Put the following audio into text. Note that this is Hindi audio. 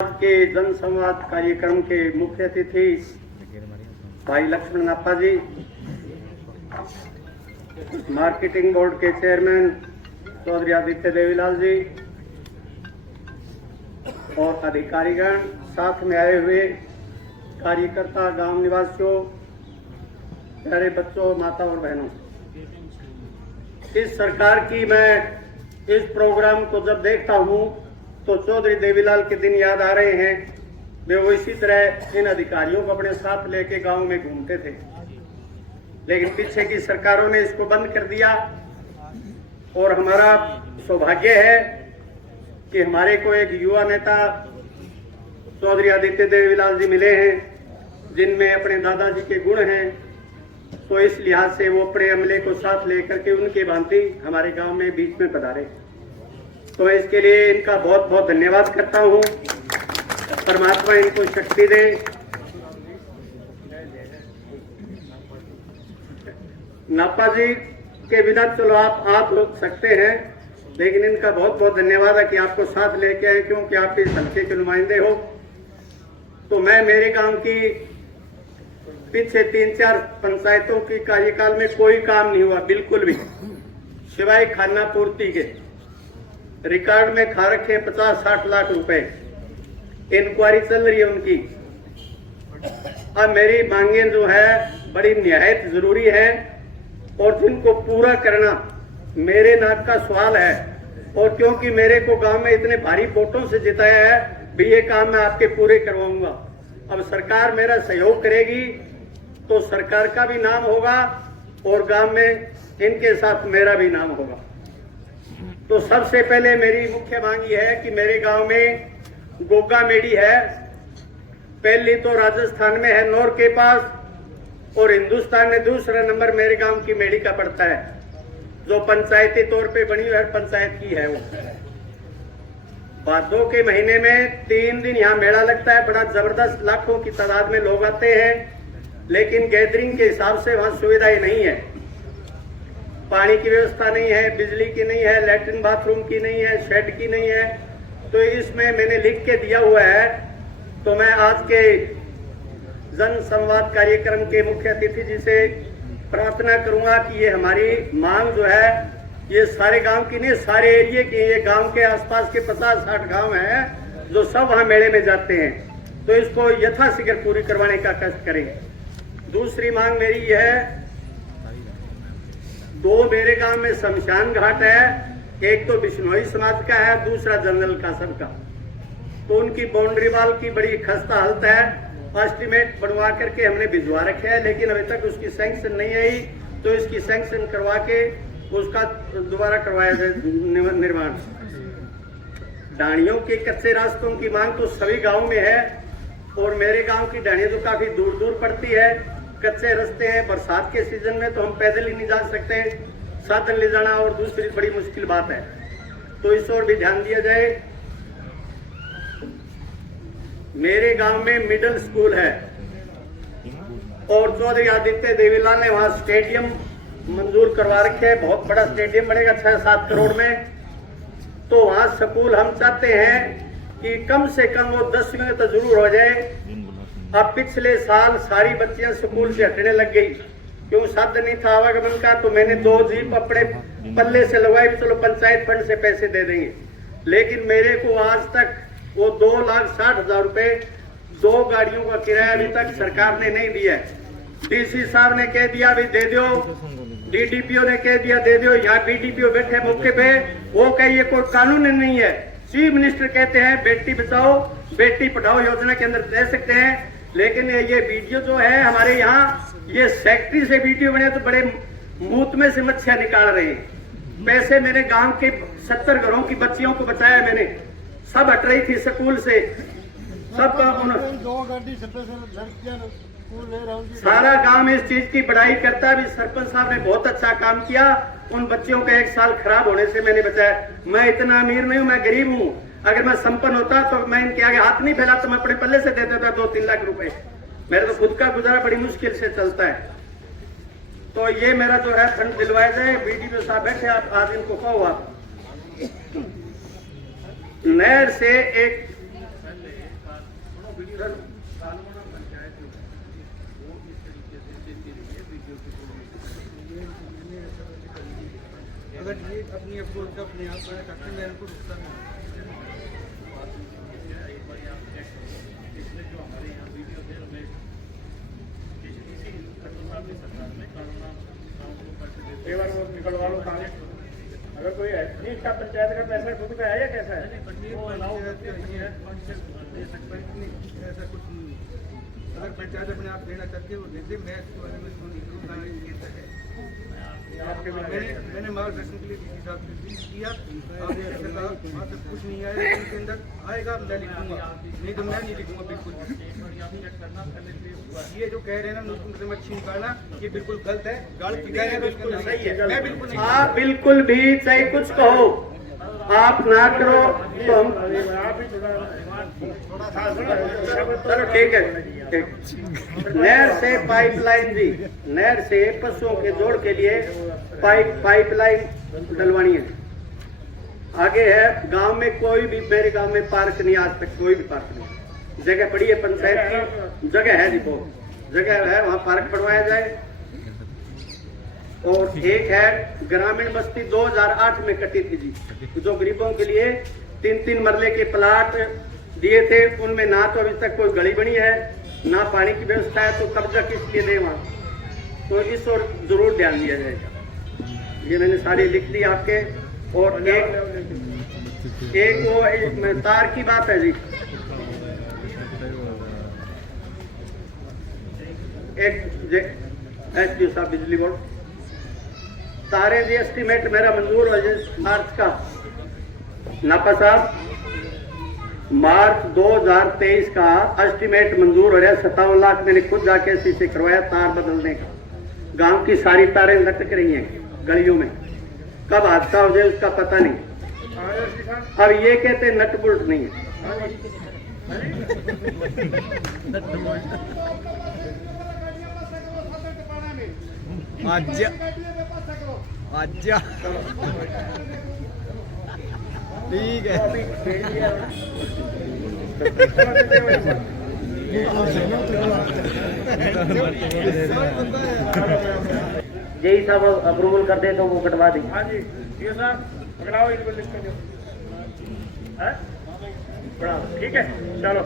आज के जन संवाद कार्यक्रम के मुख्य अतिथि भाई लक्ष्मण नापा जी, मार्केटिंग बोर्ड के चेयरमैन चौधरी आदित्य देवीलाल जी और अधिकारीगण, साथ में आए हुए कार्यकर्ता, गांव निवासियों, प्यारे बच्चों, माता और बहनों, इस सरकार की मैं इस प्रोग्राम को जब देखता हूं तो चौधरी देवीलाल के दिन याद आ रहे हैं। वे वो इसी तरह इन अधिकारियों को अपने साथ लेके गांव में घूमते थे, लेकिन पीछे की सरकारों ने इसको बंद कर दिया। और हमारा सौभाग्य है कि हमारे को एक युवा नेता चौधरी आदित्य देवीलाल जी मिले हैं, जिनमें अपने दादाजी के गुण हैं। तो इस लिहाज से वो अपने अमले को साथ लेकर के उनके भांति हमारे गांव में बीच में पधारे। तो मैं इसके लिए इनका बहुत बहुत धन्यवाद करता हूं। परमात्मा इनको शक्ति दे। नापा जी के बिना चलो आप लोग सकते हैं, लेकिन इनका बहुत बहुत धन्यवाद है कि आपको साथ लेके आए, क्योंकि आप इस हल्के के नुमाइंदे हो। तो मैं मेरे गांव की पीछे 3-4 पंचायतों की कार्यकाल में कोई काम नहीं हुआ, बिल्कुल भी, सिवाय खाना पूर्ति के। रिकॉर्ड में खा रखे 50-60 लाख रुपए, इंक्वायरी चल रही है उनकी। अब मेरी मांगे जो है बड़ी निहायत जरूरी है और जिनको पूरा करना मेरे नाक का सवाल है। और क्योंकि मेरे को गांव में इतने भारी वोटों से जिताया है, भी ये काम मैं आपके पूरे करवाऊंगा। अब सरकार मेरा सहयोग करेगी तो सरकार का भी नाम होगा और गांव में इनके साथ मेरा भी नाम होगा। तो सबसे पहले मेरी मुख्य मांग ये है कि मेरे गांव में गोगा मेडी है। पहली तो राजस्थान में है, नौर के पास, और हिंदुस्तान में दूसरा नंबर मेरे गांव की मेडी का पड़ता है, जो पंचायती तौर पे बनी हुई पंचायत की है। वो भादों के महीने में 3 दिन यहाँ मेला लगता है, बड़ा जबरदस्त, लाखों की तादाद में लोग आते हैं। लेकिन गैदरिंग के हिसाब से वहां सुविधाएं नहीं है, पानी की व्यवस्था नहीं है, बिजली की नहीं है, लैट्रिन बाथरूम की नहीं है, शेड की नहीं है। तो इसमें मैंने लिख के दिया हुआ है। तो मैं आज के जन संवाद कार्यक्रम के मुख्य अतिथि जी से प्रार्थना करूंगा कि ये हमारी मांग जो है, ये सारे गांव की नहीं, सारे एरिया की, ये गांव के आसपास के 50-60 गांव हैं जो सब वहां मेले में जाते हैं, तो इसको यथाशीघ्र पूरी करवाने का कष्ट करें। दूसरी मांग मेरी यह है, 2 मेरे गांव में शमशान घाट है, एक तो बिश्नोई समाज का है, दूसरा जनरल कासम का। तो उनकी बाउंड्री वाल की बड़ी खस्ता हालत है। एस्टीमेट बनवा करके हमने भिजवा रखे है, लेकिन अभी तक उसकी सैंक्शन नहीं आई। तो इसकी सैंक्शन करवा के उसका दोबारा करवाया जाए निर्माण। डाणियों के कच्चे रास्तों की मांग तो सभी गाँव में है, और मेरे गाँव की डाणियां तो काफी दूर दूर पड़ती है, कच्चे रास्ते हैं। बरसात के सीजन में तो हम पैदल ही नहीं जा सकते, साधन ले जाना और दूसरी बड़ी मुश्किल बात है। तो इस ओर भी ध्यान दिया जाए। मेरे गांव में मिडिल स्कूल है और चौधरी आदित्य देवीलाल ने वहां स्टेडियम मंजूर करवा रखे है, बहुत बड़ा स्टेडियम बनेगा 6-7 करोड़ में। तो वहां स्कूल हम चाहते हैं कि कम से कम वो 10वीं में तो जरूर हो जाए। अब पिछले साल सारी बच्चियां स्कूल से हटने लग गई, क्यों साधन नहीं था आवागमन का। तो मैंने 2 जीप अपने पल्ले से लगवाई, चलो पंचायत फंड से पैसे दे देंगे। लेकिन मेरे को आज तक वो 2,60,000 रुपए 2 गाड़ियों का किराया अभी तक सरकार ने नहीं दिया है। डीसी साहब ने कह दिया भी दे दो, डीडीपीओ ने कह दिया दे दो, यहाँ बीडीपीओ बैठे मौके पे, वो कहे ये कोई कानून नहीं है। चीफ मिनिस्टर कहते हैं बेटी बचाओ बेटी पढ़ाओ योजना के अंदर दे सकते हैं, लेकिन ये वीडियो जो है हमारे यहाँ, ये फैक्ट्री से वीडियो बने तो बड़े मुंह में से मच्छियां निकाल रहे हैं। पैसे मेरे गांव के 70 घरों की बच्चियों को बचाया मैंने, सब हट रही थी स्कूल से, सब सारा गांव इस चीज की बड़ाई करता है। भी सरपंच साहब ने बहुत अच्छा काम किया, उन बच्चियों का 1 साल खराब होने से मैंने बचाया। मैं इतना अमीर नहीं हूं, मैं गरीब हूं। अगर मैं संपन्न होता तो मैं इनके आगे हाथ नहीं फैलाता, मैं अपने पल्ले से दे देता 2-3 लाख रुपए। मेरा तो खुद का गुजारा बड़ी मुश्किल से चलता है। तो ये मेरा जो है फंड दिलवाया जाए। बीडीपीओ साहब बैठे, आप आज इनको कहो। आप नहर से एक अगर ये अपनी अप्रोच अपने आप बना करते मैं इनको रुकता नहीं। जो हमारे यहाँ वीडियो थे मैं इसी सरकार में एक बार वो निकलवा लो कागज। अगर कोई है नहीं इसका पंचायत का पैसा खुद का है या कैसा है? ऐसा कुछ नहीं। अगर पंचायत अपने आप देना चाहती है वो देते, मैं इसके बारे में नहीं करूँगा। मैंने मार्गदर्शन के लिए डीसी साहब से किया, आपने ऐसे कहा वहाँ से कुछ नहीं आया, उनके अंदर आएगा मैं लिखूंगा, नहीं तो मैं नहीं लिखूंगा बिल्कुल। ये जो कह रहे हैं ना मुझको मच्छी निकालना, ये बिल्कुल गलत है, गलत बिल्कुल सही है। मैं बिल्कुल आप बिल्कुल भी चाहे कुछ कहो, आप ना करो तो हम चलो ठीक है। नहर से पाइपलाइन भी, नहर से पशुओं के जोड़ के लिए पाइपलाइन डलवानी है। आगे है गांव में कोई भी, मेरे गांव में पार्क नहीं, आज तक कोई भी पार्क नहीं। जगह पड़ी है पंचायत की, जगह है जी बहुत जगह है, वहाँ पार्क बनवाया जाए। और एक है ग्रामीण बस्ती 2008 में कटी थी जी, जो गरीबों के लिए 3-3 मरले के प्लाट दिए थे, उनमें ना तो अभी तक कोई गली बनी है ना पानी की व्यवस्था है, तो कब्जा किस लिए दे वहाँ, तो इस और जरूर ध्यान दिया जाएगा। ये मैंने सारी लिख दी आपके। और एक वो तार की बात है जी, एक SDO साहब बिजली बोर्ड तारे भी एस्टीमेट मेरा मंजूर हो जाए मार्च का। नापा साहब मार्च 2023 का एस्टीमेट मंजूर हो रहा है, 57 लाख मैंने खुद जाके से करवाया तार बदलने का। गांव की सारी तारें लटक रही हैं गलियों में, कब हादसा हो जाए उसका पता नहीं। अब ये कहते नट बोल्ट नहीं है। आजा ठीक है। जय साहब अप्रूवल कर दे तो वो कटवा दी। हाँ जी ये साहब पकड़ाओ, इनको लिख कर दो। ठीक है चलो।